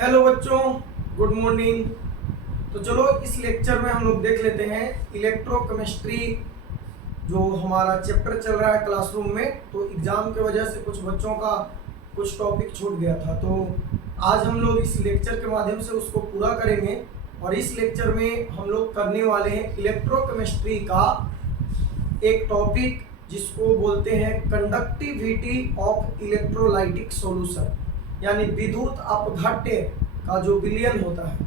Hello बच्चों, good morning. तो चलो इस लेक्चर में हम लोग देख लेते हैं इलेक्ट्रोकेमिस्ट्री, जो हमारा चैप्टर चल रहा है क्लासरूम में। तो एग्जाम की वजह से कुछ बच्चों का कुछ टॉपिक छूट गया था, तो आज हम लोग इस लेक्चर के माध्यम से उसको पूरा करेंगे। और इस लेक्चर में हम लोग करने वाले हैं इलेक्ट्रोकेमिस्ट्री का एक टॉपिक जिसको बोलते हैं कंडक्टिविटी ऑफ इलेक्ट्रोलाइटिक सॉल्यूशन, यानी विद्युत अपघट्य का जो विलयन होता है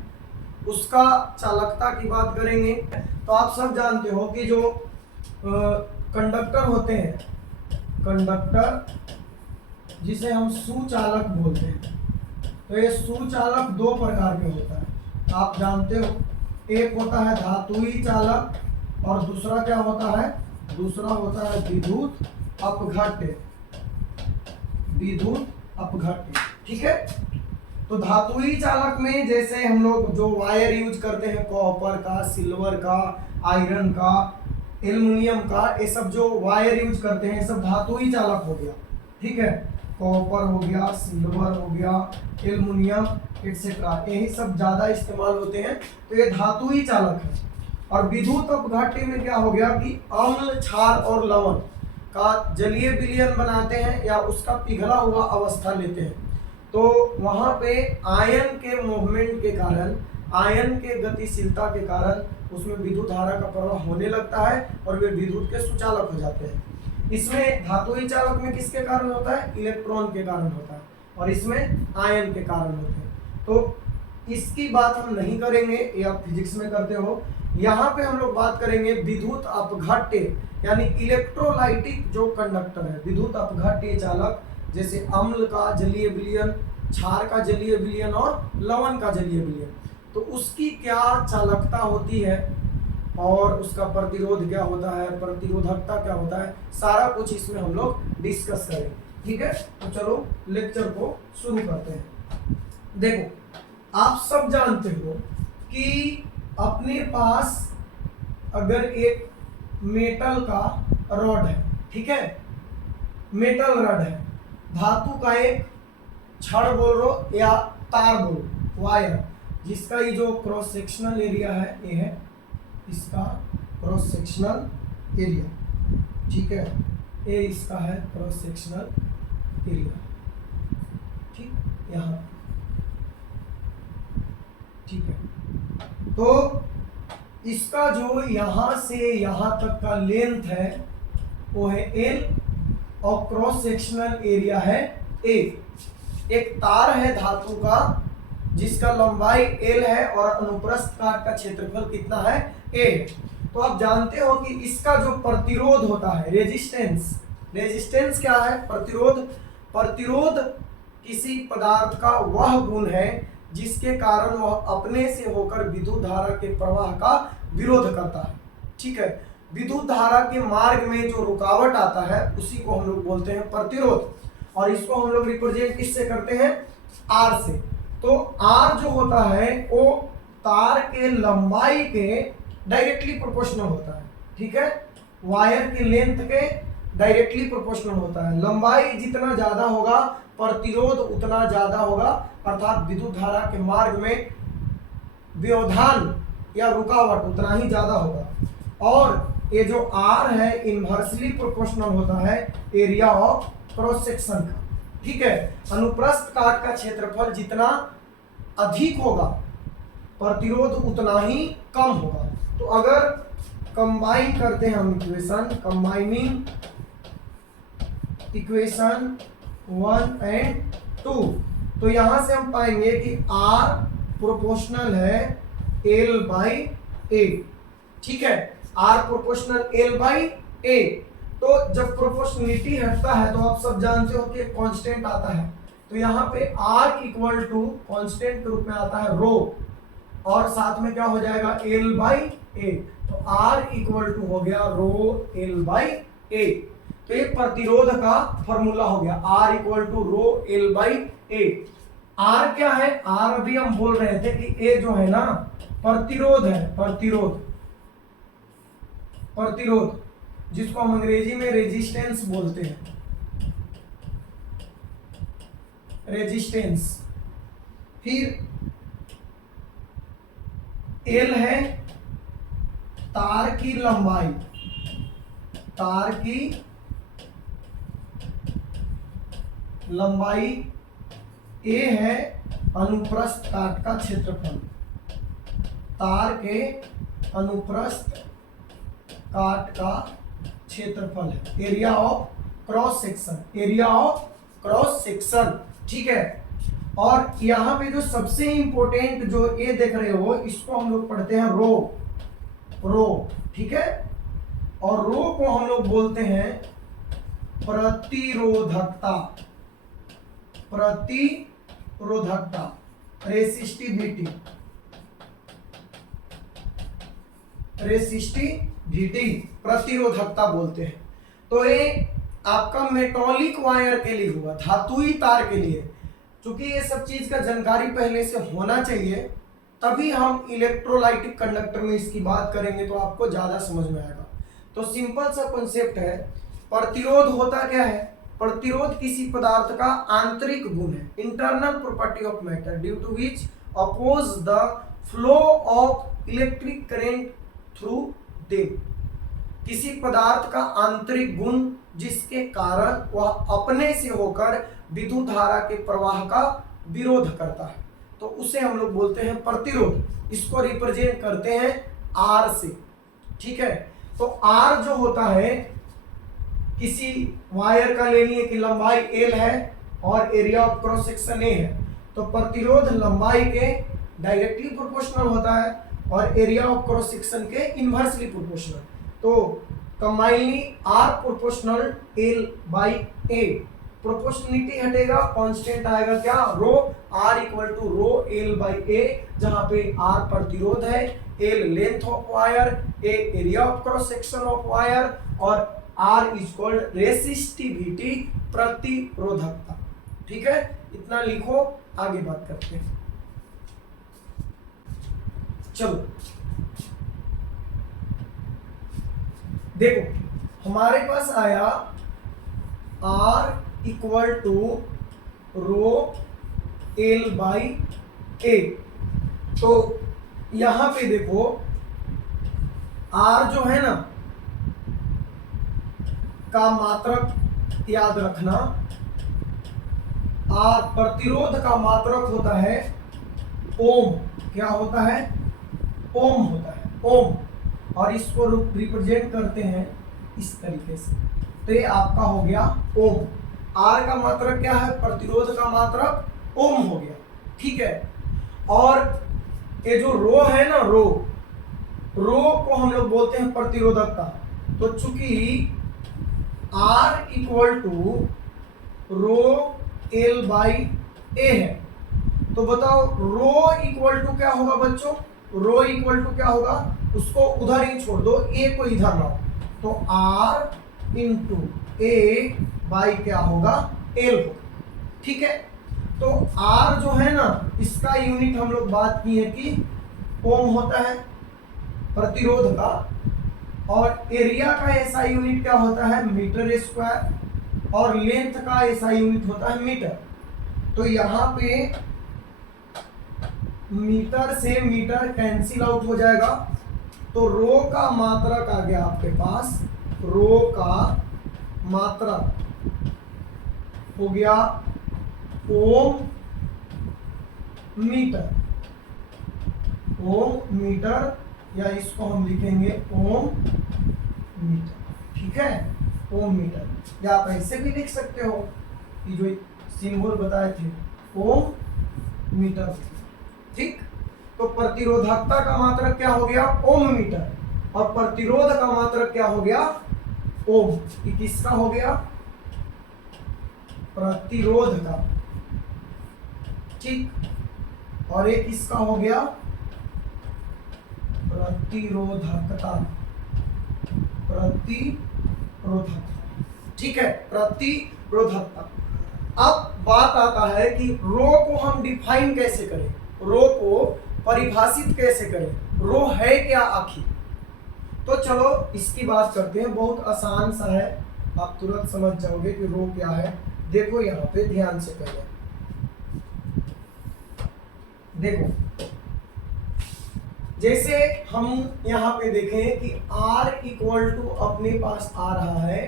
उसका चालकता की बात करेंगे। तो आप सब जानते हो कि जो कंडक्टर होते हैं, कंडक्टर जिसे हम सुचालक बोलते हैं, तो ये सुचालक दो प्रकार के होता है, आप जानते हो। एक होता है धातुई चालक और दूसरा क्या होता है, दूसरा होता है विद्युत अपघट्य, विद्युत अपघट्य। ठीक है। तो धातुई चालक में जैसे हम लोग जो वायर यूज करते हैं, कॉपर का, सिल्वर का, आयरन का, एल्युमिनियम का, ये सब जो वायर यूज करते हैं सब धातुई चालक हो गया। ठीक है, कॉपर हो गया, सिल्वर हो गया, एल्युमिनियम एक्सेट्रा, यही सब ज्यादा इस्तेमाल होते हैं, तो ये धातुई चालक है। और विद्युत अपघट्य में क्या हो गया कि अम्ल, क्षार और लवण का जलीय विलयन बनाते हैं या उसका पिघला हुआ अवस्था लेते हैं। तो वहां पे आयन के मूवमेंट के कारण, आयन के गतिशीलता के कारण उसमें विद्युत धारा का प्रवाह होने लगता है और वे विद्युत के सुचालक हो जाते हैं। इसमें धातुई चालक में किसके कारण होता है, इलेक्ट्रॉन के कारण होता है, और इसमें आयन के कारण होते हैं। तो इसकी बात हम नहीं करेंगे, ये आप फिजिक्स में करते हो। यहाँ पे हम लोग बात करेंगे विद्युत अपघट्य, यानी इलेक्ट्रोलाइटिक जो कंडक्टर है, विद्युत अपघट्य चालक, जैसे अम्ल का जलीय विलयन, क्षार का जलीय विलयन और लवण का जलीय विलयन, तो उसकी क्या चालकता होती है और उसका प्रतिरोध क्या होता है, प्रतिरोधकता क्या होता है, सारा कुछ इसमें हम लोग डिस्कस करेंगे। ठीक है, तो चलो लेक्चर को शुरू करते हैं। देखो, आप सब जानते हो कि अपने पास अगर एक मेटल का रॉड है, ठीक है, मेटल रॉड है, धातु का एक छड़ बोल रो या तार बोल, वायर, जिसका ये जो क्रॉस सेक्शनल एरिया है, ये है इसका क्रॉस सेक्शनल एरिया। ठीक है, ये इसका है क्रॉस सेक्शनल एरिया। ठीक, यहाँ, ठीक है। तो इसका जो यहां से यहां तक का लेंथ है वो है L और क्रॉस सेक्शनल एरिया है A। एक तार है धातु का जिसका लंबाई L है और अनुप्रस्थ काट का क्षेत्रफल कितना है, A। तो आप जानते हो कि इसका जो प्रतिरोध होता है, रेजिस्टेंस, रेजिस्टेंस क्या है, प्रतिरोध। प्रतिरोध किसी पदार्थ का वह गुण है जिसके कारण वह अपने से होकर विद्युत धारा के प्रवाह का विरोध करता है। ठीक है, विद्युत धारा के मार्ग में जो रुकावट आता है उसी को हम लोग बोलते हैं प्रतिरोध, और इसको हम लोग रिप्रेजेंट किससे करते हैं, R से। तो R जो होता है वो तार के लंबाई के डायरेक्टली प्रोपोर्शनल होता है। ठीक है, वायर की लेंथ के डायरेक्टली प्रोपोर्शनल होता है। लंबाई जितना ज्यादा होगा प्रतिरोध उतना ज्यादा होगा, अर्थात विद्युत धारा के मार्ग में व्यवधान या रुकावट उतना ही ज्यादा होगा। और ये जो R है इनवर्सली प्रोपोर्शनल होता है एरिया ऑफ क्रॉस सेक्शन का। ठीक है, अनुप्रस्थ काट का क्षेत्रफल जितना अधिक होगा प्रतिरोध उतना ही कम होगा। तो अगर कंबाइन करते हैं हम इक्वेशन, कंबाइनिंग इक्वेशन 1 एंड 2, तो यहां से हम पाएंगे कि R प्रोपोर्शनल है L बाई A। ठीक है, R proportional L by A। तो जब प्रोपोर्शनलिटी हटता है तो आप सब जानते हो कि कांस्टेंट आता है, तो यहाँ पे R इक्वल टू कांस्टेंट के रूप में आता है रो, और साथ में क्या हो जाएगा, L बाई A। तो R इक्वल टू हो गया रो L बाई A। तो ये प्रतिरोध का फॉर्मूला हो गया, R equal to rho L by A। R क्या है, R अभी हम बोल रहे थे कि A जो है ना प्रतिरोध है, प्रतिरोध, प्रतिरोध जिसको हम अंग्रेजी में रेजिस्टेंस बोलते हैं, रेजिस्टेंस। फिर एल है तार की लंबाई, तार की लंबाई, ए है अनुप्रस्थ काट का क्षेत्रफल, तार के अनुप्रस्थ काट का क्षेत्रफल है, area of cross section, area of cross section. ठीक है, और यहाँ पे जो सबसे इंपॉर्टेंट जो ए देख रहे हो इसको हम लोग पढ़ते हैं रो, रो। ठीक है, और रो को हम लोग बोलते हैं प्रतिरोधकता, प्रतिरोधकता, रेसिस्टिविटी, रेसिस्टिविटी, प्रतिरोधकता बोलते हैं। तो ये आपका मेटॉलिक वायर के लिए हुआ, धातुई तार के लिए। क्योंकि ये सब चीज का जानकारी पहले से होना चाहिए, तभी हम इलेक्ट्रोलाइटिक कंडक्टर में इसकी बात करेंगे तो आपको ज्यादा समझ में आएगा। तो सिंपल सा कॉन्सेप्ट है, प्रतिरोध होता क्या है? प्रतिरोध किसी पदार्थ का आंतरिक गुण है, internal property of matter due to which oppose the flow of electric current through them. किसी पदार्थ का आंतरिक गुण जिसके कारण वह अपने से होकर विद्युत धारा के प्रवाह का विरोध करता है, तो उसे हम लोग बोलते हैं प्रतिरोध। इसको रिप्रेजेंट करते हैं आर से। ठीक है, तो आर जो होता है, किसी वायर का लेनी है कि लंबाई एल है और area of cross section A है, तो प्रतिरोध लंबाई के डायरेक्टली प्रोपोर्शनल होता है और एरिया ऑफ क्रॉस सेक्शन के इनवर्सली प्रोपोर्शनल। तो combinedly R proportional L by A, proportionality हटेगा, कांस्टेंट आएगा क्या? Rho, R equal to rho L by A, जहां पे आर प्रतिरोध है, L length of wire, A area of cross section of wire और आर इज कॉल्ड रेसिस्टिविटी, प्रतिरोधकता। ठीक है, इतना लिखो, आगे बात करते हैं। चलो देखो, हमारे पास आया R equal to rho L by A. तो यहां पे देखो R जो है ना का मात्रक याद रखना, R प्रतिरोध का मात्रक होता है ओम। क्या होता है? ओम होता है, ओम। और इसको रिप्रेजेंट करते हैं इस तरीके से, तो ये आपका हो गया ओम। आर का मात्रक क्या है? प्रतिरोध का मात्रक ओम हो गया। ठीक है, और ये जो रो है ना, रो, रो को हम लोग बोलते हैं प्रतिरोधकता। तो चूंकि R equal to rho L by A है, तो बताओ रो इक्वल टू क्या होगा बच्चों? रो इक्वल टू क्या होगा? उसको उधर ही छोड़ दो, ए को इधर लाओ, तो आर इंटू ए बाई क्या होगा? एल होगा। ठीक है, तो आर जो है ना, इसका यूनिट हम लोग बात की है कि ओम होता है प्रतिरोध का, और एरिया का ऐसा यूनिट क्या होता है? मीटर स्क्वायर, और लेंथ का ऐसा यूनिट होता है मीटर। तो यहाँ पे मीटर से मीटर कैंसिल आउट हो जाएगा, तो रो का मात्रक आ गया आपके पास, रो का मात्रक हो गया ओम मीटर, ओम मीटर, या इसको हम लिखेंगे ओम मीटर। ठीक है, ओम मीटर, या आप ऐसे भी लिख सकते हो कि जो सिंबल बताए थे, ओम मीटर। ठीक, तो प्रतिरोधकता का मात्रक क्या हो गया? ओम मीटर, और प्रतिरोध का मात्रक क्या हो गया? ओम। ये किसका हो गया? प्रतिरोध का। ठीक, और ये किसका हो गया? प्रतिरोधकता, प्रतिरोधकता। ठीक है, प्रतिरोधकता। अब बात आता है कि रो को हम डिफाइन कैसे करें, रो को परिभाषित कैसे करें, रो है क्या आखिर? तो चलो इसकी बात करते हैं, बहुत आसान सा है, आप तुरंत समझ जाओगे कि रो क्या है। देखो यहाँ पे ध्यान से पहले, देखो जैसे हम यहाँ पे देखें कि R इक्वल टू अपने पास आ रहा है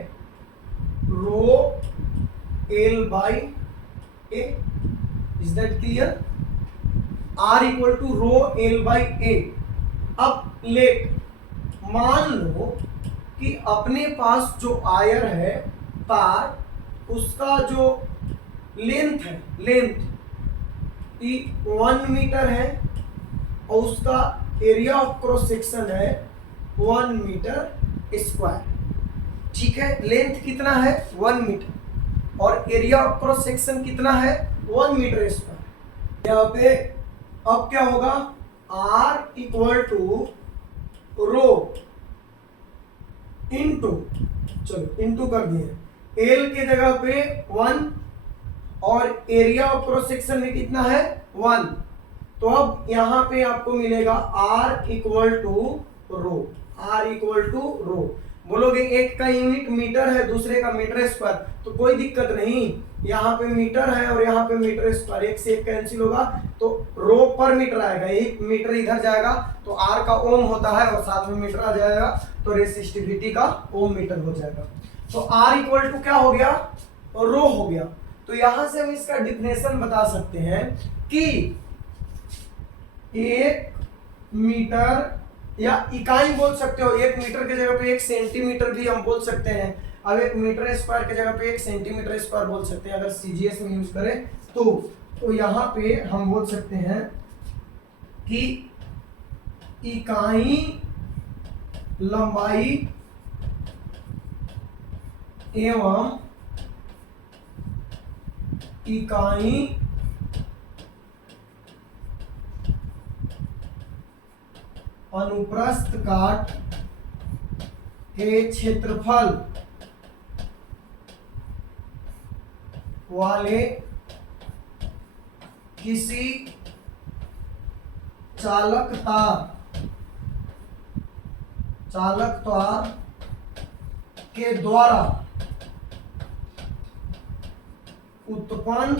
rho L by A, is that clear? R equal to rho L by A. अब लेट मान लो कि अपने पास जो आयर है तार, उसका जो लेंथ है, लेंथ 1 मीटर है और उसका एरिया ऑफ क्रॉस सेक्शन है 1 मीटर स्क्वायर। ठीक है, लेंथ कितना है 1 मीटर और एरिया ऑफ क्रॉस सेक्शन कितना है 1 मीटर स्क्वायर। यहाँ पे अब क्या होगा, R equal to rho into, चलो इंटू कर दिए, एल के जगह पे 1 और एरिया ऑफ क्रॉस सेक्शन में कितना है 1। तो अब यहां पे आपको मिलेगा R equal to rho, R equal to rho. बोलोगे एक का यूनिट मीटर है दूसरे का मीटर स्क्वायर, तो कोई दिक्कत नहीं, यहाँ पे मीटर है और यहाँ पे मीटर स्क्वायर, एक से एक कैंसिल होगा तो रो पर मीटर आएगा, एक मीटर इधर जाएगा तो R का ओम होता है और साथ में मीटर आ जाएगा तो रेसिस्टिविटी का ओम मीटर हो जाएगा। तो R इक्वल टू क्या हो गया, रो हो गया। तो यहां से हम इसका डिफिनेशन बता सकते हैं कि 1 मीटर या इकाई बोल सकते हो, 1 मीटर की जगह पे 1 सेंटीमीटर भी हम बोल सकते हैं। अब 1 मीटर स्क्वायर की जगह पे 1 सेंटीमीटर स्क्वायर बोल सकते हैं अगर सीजीएस में यूज करें तो यहाँ पे हम बोल सकते हैं कि इकाई लंबाई एवं इकाई अनुप्रस्थ काट के क्षेत्रफल वाले किसी चालक तार के द्वारा उत्पन्न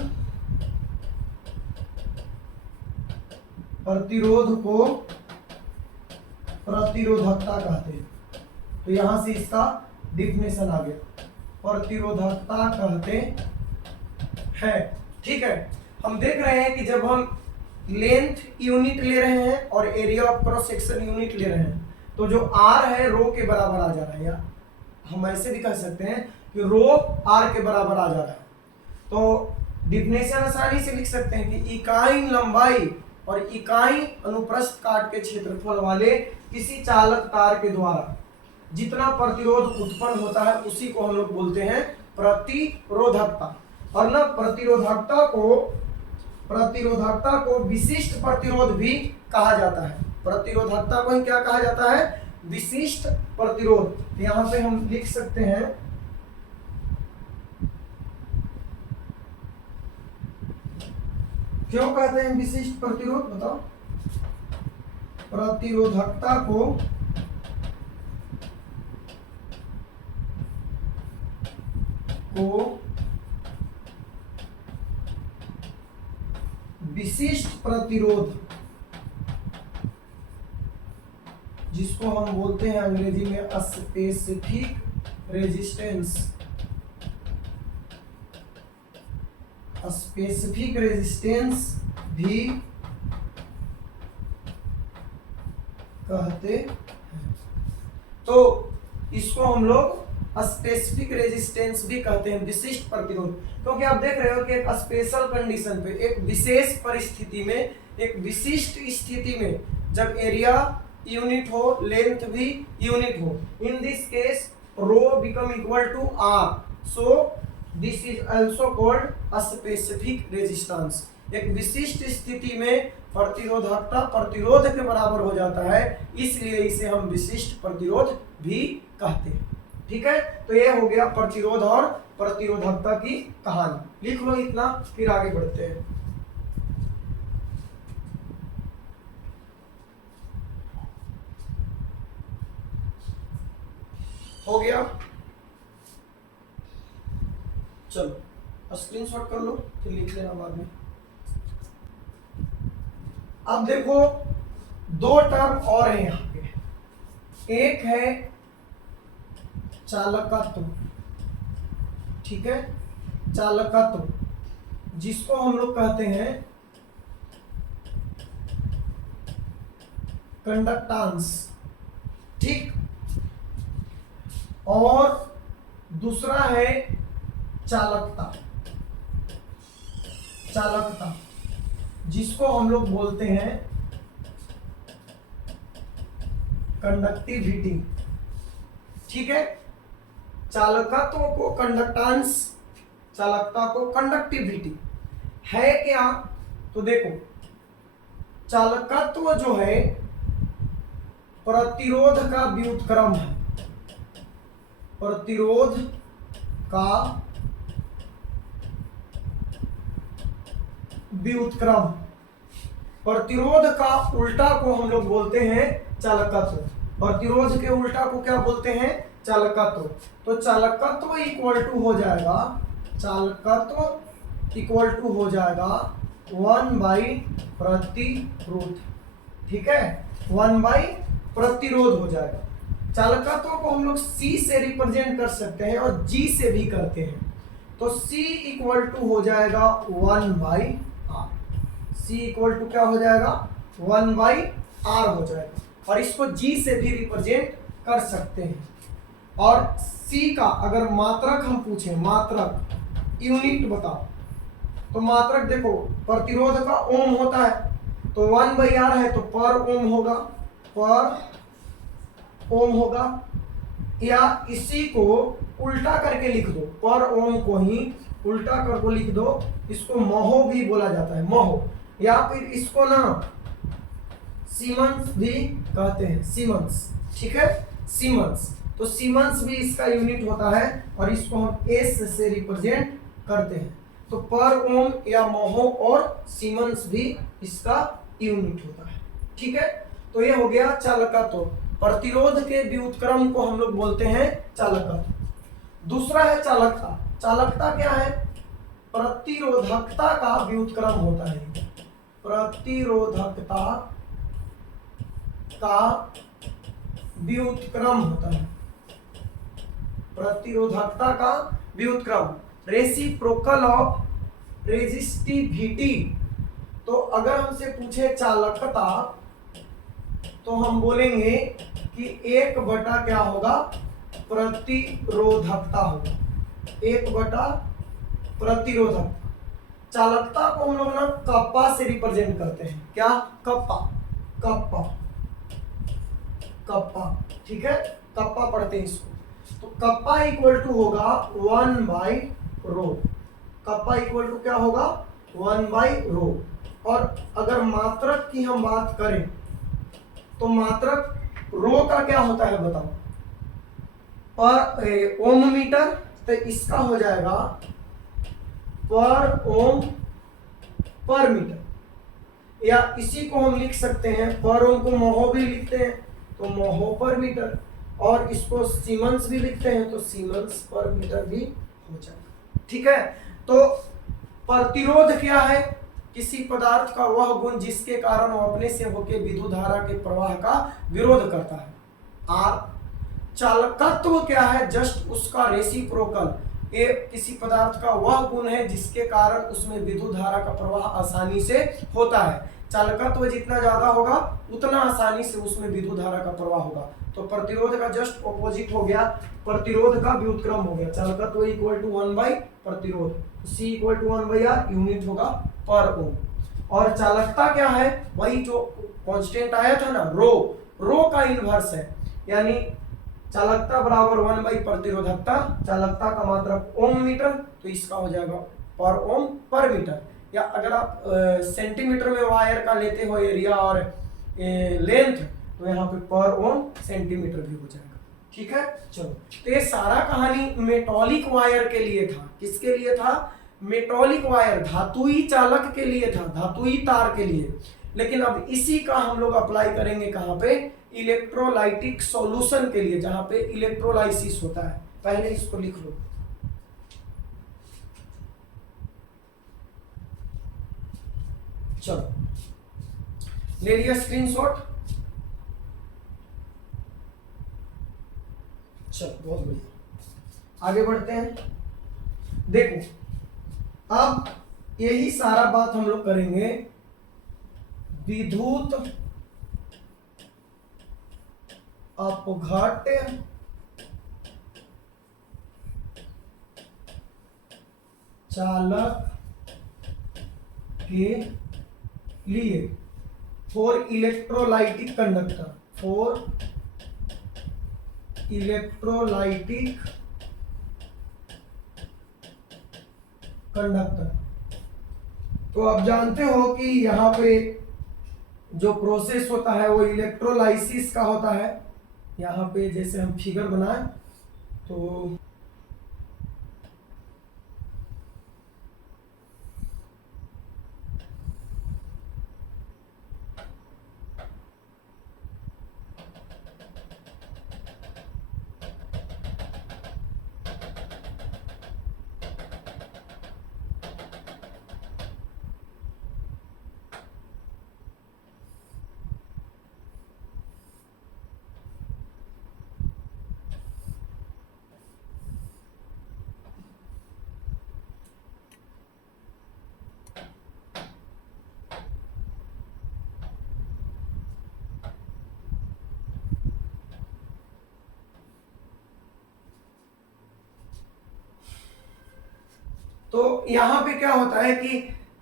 प्रतिरोध को प्रतिरोधकता कहते हैं। तो यहां से इसका डिफिनेशन आ गया, प्रतिरोधकता कहते हैं। ठीक है, हम देख रहे हैं कि जब हम लेंथ यूनिट ले रहे हैं और area of cross section unit ले रहे हैं तो जो R है रो के बराबर आ जा रहा है, या हम ऐसे भी कह सकते हैं कि रो R के बराबर आ जा रहा है। तो डिफिनेशन आसानी से लिख सकते हैं कि इकाई लंबाई और इकाई अनुप्रस्थ काट के क्षेत्रफल वाले किसी चालक तार के द्वारा जितना प्रतिरोध उत्पन्न होता है उसी को हम लोग बोलते हैं प्रतिरोधकता। और ना प्रतिरोधकता को विशिष्ट प्रतिरोध भी कहा जाता है। प्रतिरोधकता को ही क्या कहा जाता है, विशिष्ट प्रतिरोध। यहां पे हम लिख सकते हैं क्यों कहते हैं विशिष्ट प्रतिरोध, बताओ। प्रतिरोधकता को विशिष्ट प्रतिरोध, जिसको हम बोलते हैं अंग्रेजी में स्पेसिफिक रेजिस्टेंस, स्पेसिफिक रेजिस्टेंस भी कहते हैं। तो इसको हम लोग स्पेसिफिक रेजिस्टेंस भी कहते हैं, विशिष्ट प्रतिरोध। क्योंकि आप देख रहे हो कि एक स्पेशल कंडीशन पे, एक विशेष परिस्थिति में, एक विशिष्ट स्थिति में जब एरिया यूनिट हो, लेंथ भी यूनिट हो, in this case rho become equal to R, so this is also called specific resistance. एक विशिष्ट स्थिति में प्रतिरोधकता प्रतिरोध के बराबर हो जाता है, इसलिए इसे हम विशिष्ट प्रतिरोध भी कहते हैं। ठीक है, तो ये हो गया प्रतिरोध और प्रतिरोधकता की कहानी। लिख लो इतना, फिर आगे बढ़ते हैं। हो गया, चलो स्क्रीनशॉट कर लो फिर लिख लेना बाद में। अब देखो दो टर्म और है यहाँ पे, एक है चालकत्व, ठीक है, चालकत्व जिसको हम लोग कहते हैं कंडक्टेंस, ठीक, और दूसरा है चालकता, चालकता जिसको हम लोग बोलते हैं कंडक्टिविटी, ठीक है। चालकत्व को कंडक्टेंस, चालकता को कंडक्टिविटी है क्या, तो देखो चालकत्व जो है प्रतिरोध का व्युत्क्रम है, प्रतिरोध का व्युत्क्रम, प्रतिरोध का उल्टा को हम लोग बोलते हैं चालकत्व, प्रतिरोध के उल्टा को क्या बोलते हैं, चालकत्व। तो चालकत्व इक्वल टू हो जाएगा, चालकत्व इक्वल टू हो जाएगा 1 प्रतिरोध, ठीक है, 1 प्रतिरोध हो जाएगा। चालकत्व को हम लोग C से रिप्रेजेंट कर सकते हैं और G से भी करते हैं, तो C इक्वल टू हो जाएगा 1/r, C इक्वल टू क्या हो जाएगा 1/r हो जाएगा, और इसको G से भी रिप्रेजेंट कर सकते हैं। और C का अगर मात्रक हम पूछें, मात्रक यूनिट बताओ, तो मात्रक देखो प्रतिरोध का ओम होता है, तो 1/r है तो पर ओम होगा, पर ओम होगा, या इसी को उल्टा करके लिख दो, पर ओम को ही उल्टा करके लिख दो, इसको महो भी बोला जाता है, महो, या फिर इसको ना सीमेंस भी कहते हैं, सीमेंस, ठीक है, सीमेंस। तो सीमेंस भी इसका यूनिट होता है और इसको हम एस से रिप्रेजेंट करते हैं, तो पर ओम या महो और सीमेंस भी इसका यूनिट होता है, ठीक है। तो ये हो गया चालकत्व, प्रतिरोध के व्युत्क्रम को हम लोग बोलते हैं चालकत्व। दूसरा है चालकता, चालकता क्या है, प्रतिरोधकता का व्युत्क्रम होता है, प्रतिरोधकता का व्युत्क्रम होता है, प्रतिरोधकता का व्युत्क्रम, रेसिप्रोकल ऑफ रेजिस्टिविटी। तो अगर हमसे पूछे चालकता तो हम बोलेंगे कि 1 क्या होगा, प्रतिरोधकता होगा, 1 प्रतिरोधकता। चालकता को हम लोग ना कप्पा से रिप्रेजेंट करते हैं, क्या, कप्पा, कप्पा, कप्पा, ठीक है, कप्पा पढ़ते हैं इसको। तो कप्पा इक्वल टू होगा 1/ρ, कप्पा इक्वल टू क्या होगा 1/ρ। और अगर मात्रक की हम बात करें तो मात्रक रो का क्या होता है बताओ, पर ओम मीटर, तो इसका हो जाएगा पर ओम पर मीटर, या इसी को हम लिख सकते हैं, पर ओम को महो भी लिखते हैं तो महो पर मीटर, और इसको सीमेंस भी लिखते हैं तो सीमेंस पर मीटर भी हो जाएगा, ठीक है। तो प्रतिरोध क्या है, किसी पदार्थ का वह गुण जिसके कारण वो अपने से होकर विद्युत धारा के प्रवाह का विरोध करता है, आर। चालकत्व क्या है, जस्ट उसका रेसिप्रोकल, ये किसी पदार्थ का वह गुण है जिसके कारण उसमें विद्युत धारा का प्रवाह आसानी से होता है, चालकत्व जितना ज्यादा होगा उतना आसानी से उसमें विद्युत धारा का प्रवाह होगा। तो प्रतिरोध का जस्ट ऑपोजिट हो गया, प्रतिरोध का व्युत्क्रम हो गया, चालकत्व इक्वल टू 1 प्रतिरोध, C equal to 1/r, unit होगा पर ओम। और चालकता क्या है, वही जो कांस्टेंट आया था ना रो, रो का इनवर्स है, यानी चालकता बराबर 1 प्रतिरोधकता, चालकता का मात्रक ओम मीटर, तो इसका हो जाएगा पर ओम पर मीटर। या अगर आप सेंटीमीटर में वायर का लेते हो एरिया और लेंथ, तो यहाँ पे पर ओम सेंटीमीटर भी हो जाएगा, ठीक है। चलो, तो ये सारा कहानी मेटॉलिक वायर के लिए था, किसके लिए था, मेटॉलिक वायर, धातुई चालक के लिए था, धातुई तार के लिए। लेकिन अब इसी का हम लोग अप्लाई करेंगे कहाँ पे, इलेक्ट्रोलाइटिक सॉल्यूशन के लिए, जहां पे इलेक्ट्रोलाइसिस होता है। पहले इसको लिख लो, चलो ले लिया स्क्रीनशॉट? चलो बहुत बढ़िया, आगे बढ़ते हैं। देखो अब यही सारा बात हम लोग करेंगे विद्युत अपघट्य चालक के लिए for electrolytic conductor, for electrolytic conductor. तो आप जानते हो कि यहाँ पे जो प्रोसेस होता है वो इलेक्ट्रोलाइसिस का होता है। यहाँ पे जैसे हम फिगर बनाए तो यहाँ पे क्या होता है कि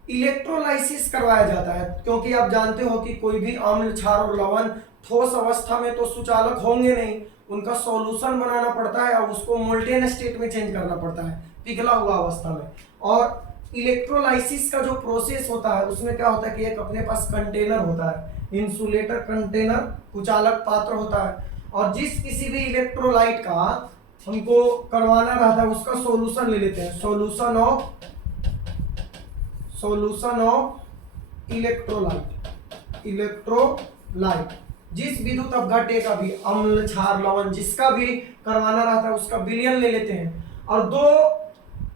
इलेक्ट्रोलाइसिस करवाया जाता है, क्योंकि आप जानते हो कि कोई भी अम्ल, क्षार और लवण ठोस अवस्था में तो सुचालक होंगे नहीं, उनका सॉल्यूशन बनाना पड़ता है और उसको मोल्टेन स्टेट में चेंज करना पड़ता है, पिघला हुआ अवस्था में। और इलेक्ट्रोलाइसिस का जो प्रोसेस होता है उसमें क्या होता है कि एक अपने पास कंटेनर होता है, इंसुलेटर कंटेनर, कुचालक पात्र होता है, और जिस किसी भी इलेक्ट्रोलाइट का हमको करवाना रहता है उसका सॉल्यूशन ले लेते हैं, सॉल्यूशन ऑफ इलेक्ट्रोलाइट। जिस विद्युत अपघट्य का भी, अम्ल, क्षार, लवण, जिसका भी करवाना रहता है उसका विलयन ले लेते हैं। और 2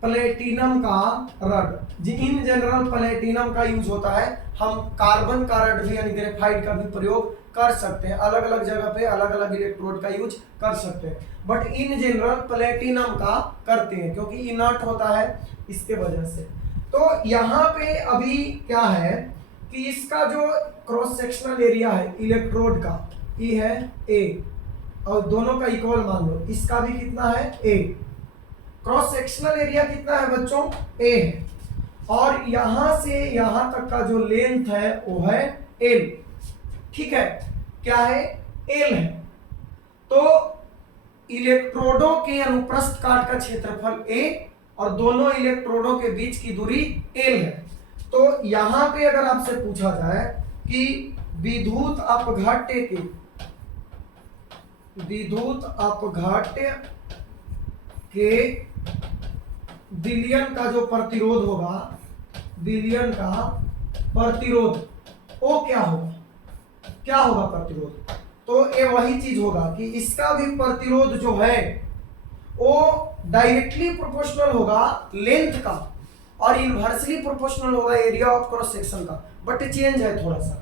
प्लेटिनम का रड, इन जनरल प्लेटिनम का यूज होता है, हम कार्बन का रड भी यानी ग्रेफाइट का भी प्रयोग कर सकते हैं, अलग अलग जगह पे अलग अलग इलेक्ट्रोड का यूज कर सकते हैं, बट इन जनरल प्लेटिनम का करते हैं क्योंकि इनर्ट होता है इसके वजह से। तो यहाँ पे अभी क्या है कि इसका जो क्रॉस सेक्शनल एरिया है इलेक्ट्रोड का, ई है ए, और दोनों का इक्वल मान लो, इसका भी कितना है ए, क्रॉस सेक्शनल एरिया कितना है बच्चों, ए है, और यहां से यहां तक का जो लेंथ है वो है एल, ठीक है, क्या है, एल है। तो इलेक्ट्रोडों के अनुप्रस्थ काट का क्षेत्रफल ए और दोनों इलेक्ट्रोडों के बीच की दूरी एल है। तो यहां पे अगर आपसे पूछा जाए कि विद्युत अपघट्य के विलयन का जो प्रतिरोध होगा, विलयन का प्रतिरोध, वो क्या होगा प्रतिरोध, तो ये वही चीज होगा कि इसका भी प्रतिरोध जो है वो डायरेक्टली प्रोपोर्शनल होगा लेंथ का और इनवर्सली प्रोपोर्शनल होगा एरिया ऑफ क्रॉस सेक्शन का, बट चेंज है थोड़ा सा।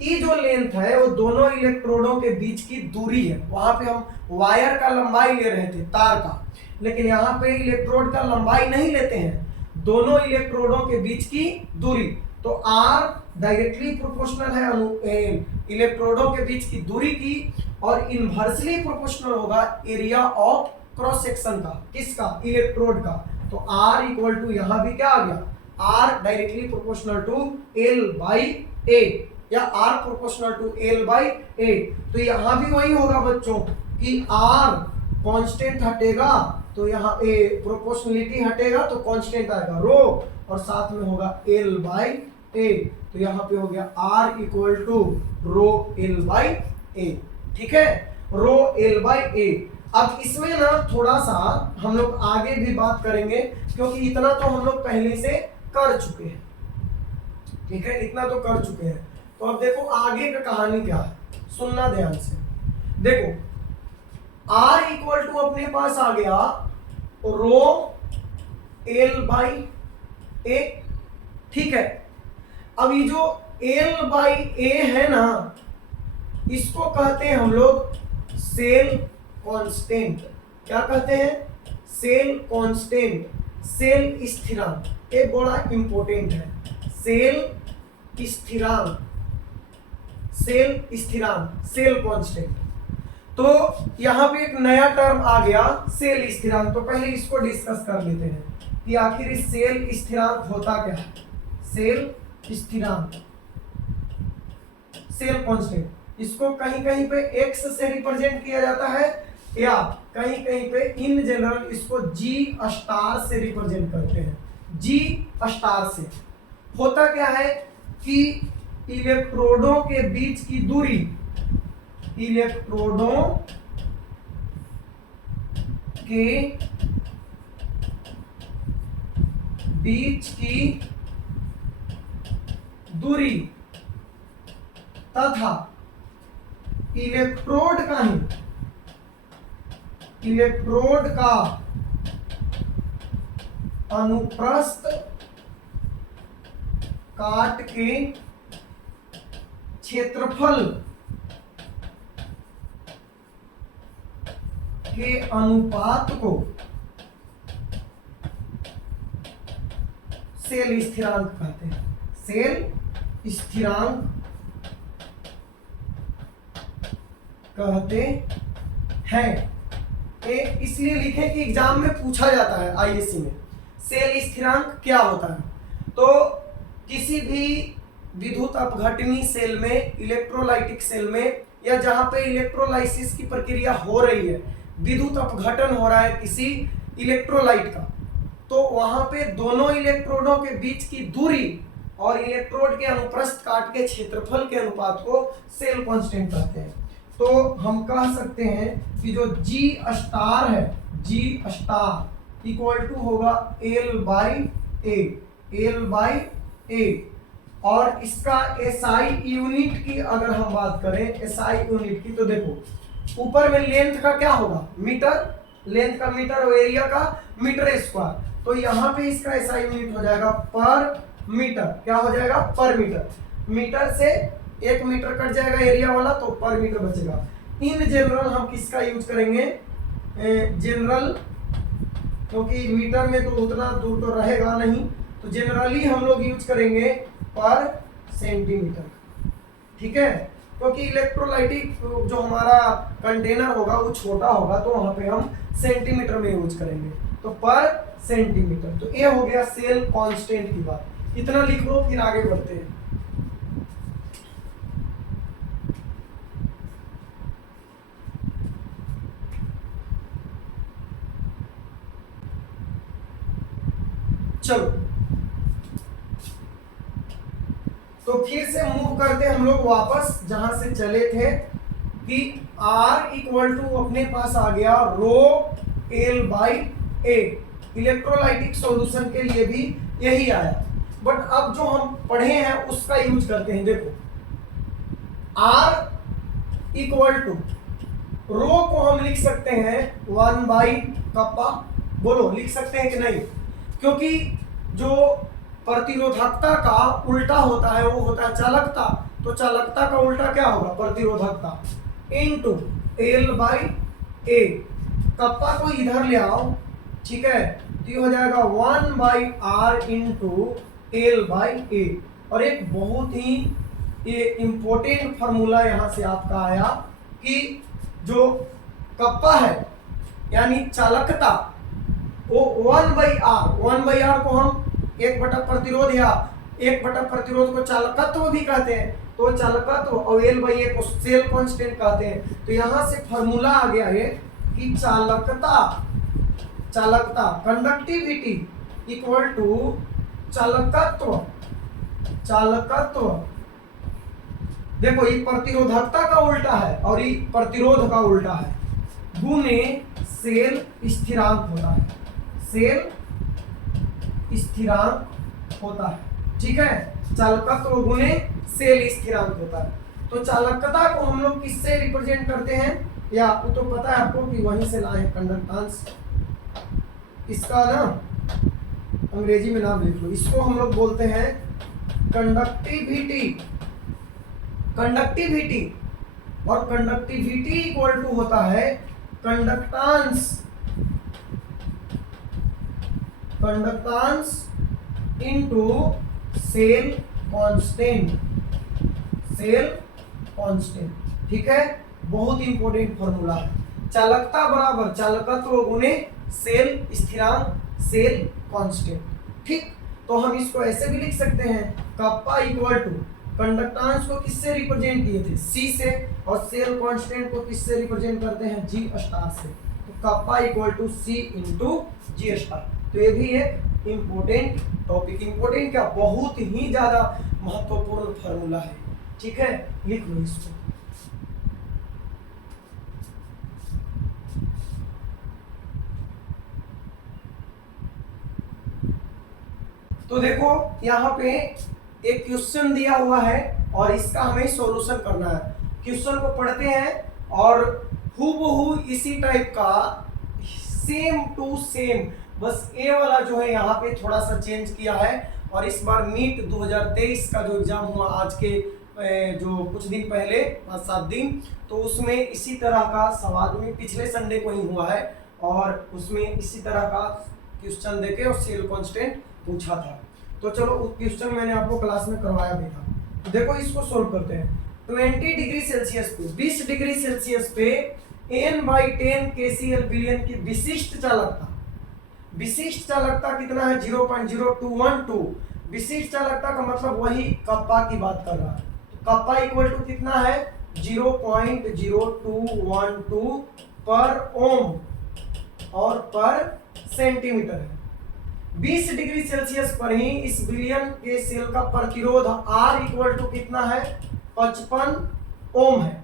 ये जो लेंथ है वो दोनों इलेक्ट्रोडों के बीच की दूरी है। वहां पे हम वायर का लंबाई ले रहे थे, तार का, लेकिन यहाँ पे इलेक्ट्रोड का लंबाई नहीं लेते हैं, दोनों इलेक्ट्रोडों के बीच की दूरी। तो आर डायरेक्टली प्रोपोर्शनल है इलेक्ट्रोडों के बीच की दूरी की, और इनवर्सली प्रोपोर्शनल होगा एरिया ऑफ क्रॉस सेक्शन का, किसका, इलेक्ट्रोड का। तो R इक्वल टू यहां भी क्या आ गया, R directly proportional to L by A, या R proportional to L by A। तो यहां भी वही होगा बच्चों कि R कांस्टेंट हटेगा तो यहाँ A प्रोपोर्शनलिटी हटेगा तो कांस्टेंट आएगा रो, और साथ में होगा L बाई A। तो यहाँ पे हो गया R equal to rho L by A, ठीक है, रो L बाई A। अब इसमें ना थोड़ा सा हम लोग आगे भी बात करेंगे क्योंकि इतना तो हम लोग पहले से कर चुके हैं, ठीक है, इतना तो कर चुके हैं। तो अब देखो आगे का कहानी क्या है, सुनना ध्यान से। देखो R इक्वल टू अपने पास आ गया रो L बाई A, ठीक है। अब ये जो L बाई A है ना, इसको कहते हैं हम लोग सेल कांस्टेंट। क्या कहते हैं? सेल कांस्टेंट, सेल स्थिरांक। ये बड़ा इंपॉर्टेंट है, सेल स्थिरांक, सेल स्थिरांक, सेल कांस्टेंट। तो यहां पे एक नया टर्म आ गया, सेल स्थिरांक। तो पहले इसको डिस्कस कर लेते हैं कि आखिर इस सेल स्थिरांक होता क्या है। सेल स्थिरांक, सेल कांस्टेंट, इसको कहीं कहीं पे x से रिप्रेजेंट किया जाता है, या कहीं कहीं पे इन जनरल इसको G स्टार से रिप्रेजेंट करते हैं। G स्टार से होता क्या है कि इलेक्ट्रोडों के बीच की दूरी, इलेक्ट्रोडों के बीच की दूरी तथा इलेक्ट्रोड का अनुप्रस्थ काट के क्षेत्रफल के अनुपात को सेल स्थिरांक कहते हैं। सेल स्थिरांक कहते हैं। ये इसलिए लिखें कि एग्जाम में पूछा जाता है आईएससी में, सेल स्थिरांक क्या होता है। तो किसी भी विद्युत अपघटनी सेल में, इलेक्ट्रोलाइटिक सेल में, या जहां पे इलेक्ट्रोलाइसिस की प्रक्रिया हो रही है, विद्युत अपघटन हो रहा है किसी इलेक्ट्रोलाइट का, तो वहां पे दोनों इलेक्ट्रोडों के बीच की दूरी और इलेक्ट्रोड के अनुप्रस्थ काट के क्षेत्रफल के अनुपात को सेल कांस्टेंट कहते हैं। तो हम कह सकते हैं कि जो G स्टार है, G स्टार इक्वल टू होगा L by A, L by A. और इसका SI यूनिट की अगर हम बात करें, SI यूनिट की, तो देखो ऊपर में लेंथ का क्या होगा, मीटर, लेंथ का मीटर और एरिया का मीटर स्क्वायर। तो यहाँ पे इसका SI यूनिट हो जाएगा पर मीटर। क्या हो जाएगा? पर मीटर। मीटर से 1 मीटर कट जाएगा एरिया वाला, तो पर मीटर बचेगा। इन जनरल हम किसका यूज करेंगे? जनरल, क्योंकि मीटर में तो उतना दूर तो रहेगा नहीं, तो जनरली हम लोग यूज करेंगे पर सेंटीमीटर। ठीक है, क्योंकि इलेक्ट्रोलाइटिक जो हमारा कंटेनर होगा वो छोटा होगा, तो वहां पे हम सेंटीमीटर में यूज करेंगे, तो पर सेंटीमीटर। तो ये हो गया सेल कांस्टेंट की बात। इतना लिख लो, फिर आगे बढ़ते हैं। चलो, तो फिर से मूव करते हम लोग वापस जहां से चले थे कि R इक्वल टू अपने पास आ गया रो L by A. Electrolytic solution के लिए भी यही आया, बट अब जो हम पढ़े हैं उसका यूज करते हैं। देखो R इक्वल टू रो को हम लिख सकते हैं 1 बाई कप्पा। बोलो, लिख सकते हैं कि नहीं? क्योंकि जो प्रतिरोधकता का उल्टा होता है वो होता है चालकता। तो चालकता का उल्टा क्या होगा? प्रतिरोधकता into L by A. Kappa को इधर ले आओ, ठीक है, तो ये हो जाएगा 1 by R into L by A. और एक बहुत ही ये इंपॉर्टेंट फॉर्मूला यहां से आपका आया कि जो कप्पा है यानी चालकता, वो 1 बाई आर को हम 1 प्रतिरोध या 1 प्रतिरोध को चालकत्व भी कहते हैं। तो चालकत्व और एल बाई ए को सेल कांस्टेंट कहते हैं। तो यहां से फॉर्मूला आ गया है कि चालकता कंडक्टिविटी इक्वल टू चालकत्व। देखो, ये प्रतिरोधकता का उल्टा है और ये प्रतिरोध का उल्टा है, गुने सेल स्थिरांक होता है। सेल स्थिरांक होता है, ठीक है, चालकत्व गुने सेल स्थिरांक होता है। तो चालकता को हम लोग किससे रिप्रेजेंट करते हैं? या वो तो पता है आपको कि वहीं से लाए हैं, कंडक्टेंस। इसका ना अंग्रेजी में नाम लिख लो, इसको हम लोग बोलते हैं कंडक्टिविटी, कंडक्टिविटी और कंडक्टिविटी इक्वल टू होता है conductance, conductance into cell constant, cell constant. ठीक है, बहुत इंपॉर्टेंट फॉर्मूला है। चालकता बराबर चालकत्व गुने सेल स्थिरांक, सेल कांस्टेंट। ठीक, तो हम इसको ऐसे भी लिख सकते हैं, कप्पा इक्वल टू कंडक्टेंस को किससे रिप्रेजेंट किए थे, सी से, और सेल कांस्टेंट को किससे रिप्रेजेंट करते हैं, जी स्टार से। तो kappa equal to c into G star. तो ये भी एक इंपॉर्टेंट टॉपिक, इंपॉर्टेंट क्या, बहुत ही ज्यादा महत्वपूर्ण फॉर्मूला है। ठीक है, लिख लो इसको। तो देखो यहाँ पे एक क्वेश्चन दिया हुआ है और इसका हमें सॉल्यूशन करना है। क्वेश्चन को पढ़ते हैं और हूबहू इसी टाइप का सेम टू सेम, बस ए वाला जो है यहाँ पे थोड़ा सा चेंज किया है। और इस बार नीट 2023 का जो एग्जाम हुआ आज के जो कुछ दिन पहले 5-7 दिन, तो उसमें इसी तरह का सवाल में पिछले संडे को ही हुआ है और उसमें इसी तरह का क्वेश्चन देके और सेल कांस्टेंट पूछा था। तो चलो उस क्वेश्चन मैंने आपको क्लास में करवाया भी था। तो देखो इसको सोल्व करते हैं। 20 डिग्री सेल्सियस पे, 20 डिग्री सेल्सियस पे n/10 KCl विलयन की विशिष्ट चालकता, विशिष्ट चालकता कितना है, 0.0212। विशिष्ट चालकता का मतलब वही कप्पा की बात कर रहा है। तो कप्पा इक्वल टू कितना है, 0.0212 पर ओम और पर सेंटीमीटर है। 20 डिग्री सेल्सियस पर ही इस विलयन के सेल का प्रतिरोध R इक्वल टू कितना है, 55 ओम है।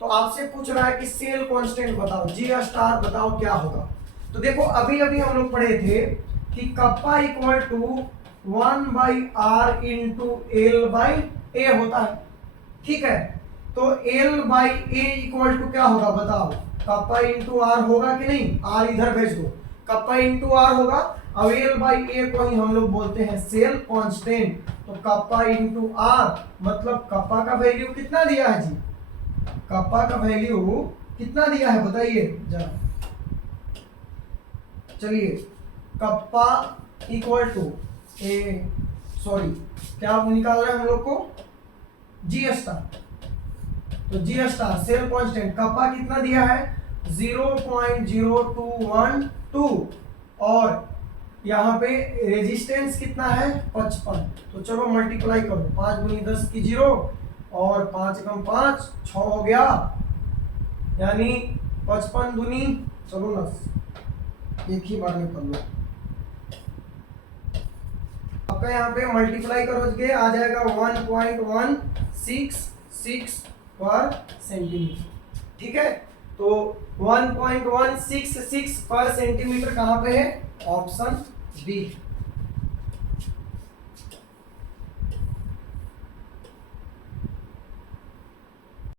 तो आपसे पूछ रहा है कि सेल कांस्टेंट बताओ, जी स्टार बताओ क्या होगा। तो देखो अभी अभी हम लोग पढ़े थे कि kappa equal to 1/R into L/A होता है। ठीक है, तो L/A इक्वल टू क्या होगा बताओ, कप्पा इंटू R होगा कि नहीं, R इधर भेज दो, कप्पा इंटू R होगा। अब L/A को ही हम लोग बोलते हैं सेल कांस्टेंट। तो कप्पा इंटू R मतलब कप्पा का वैल्यू कितना दिया है जी, कप्पा का वैल्यू कितना दिया है बताइए जरा। चलिए कप्पा इक्वल टू क्या निकालना है हम लोग को, जी स्टार। तो जी स्टार सेल कांस्टेंट कप्पा कितना दिया है, 0.0212 और यहाँ पे रेजिस्टेंस कितना है, 55। तो चलो मल्टीप्लाई करो, 5 गुनी 10 की 0 और 5 कम 5 6 हो गया, यानी 55 दूनी, चलो ना एक ही बार में कर लो। आपका यहाँ पे मल्टीप्लाई करोगे आ जाएगा 1.166 पर सेंटीमीटर। ठीक है, तो 1.166 पर सेंटीमीटर कहाँ पे है, ऑप्शन बी।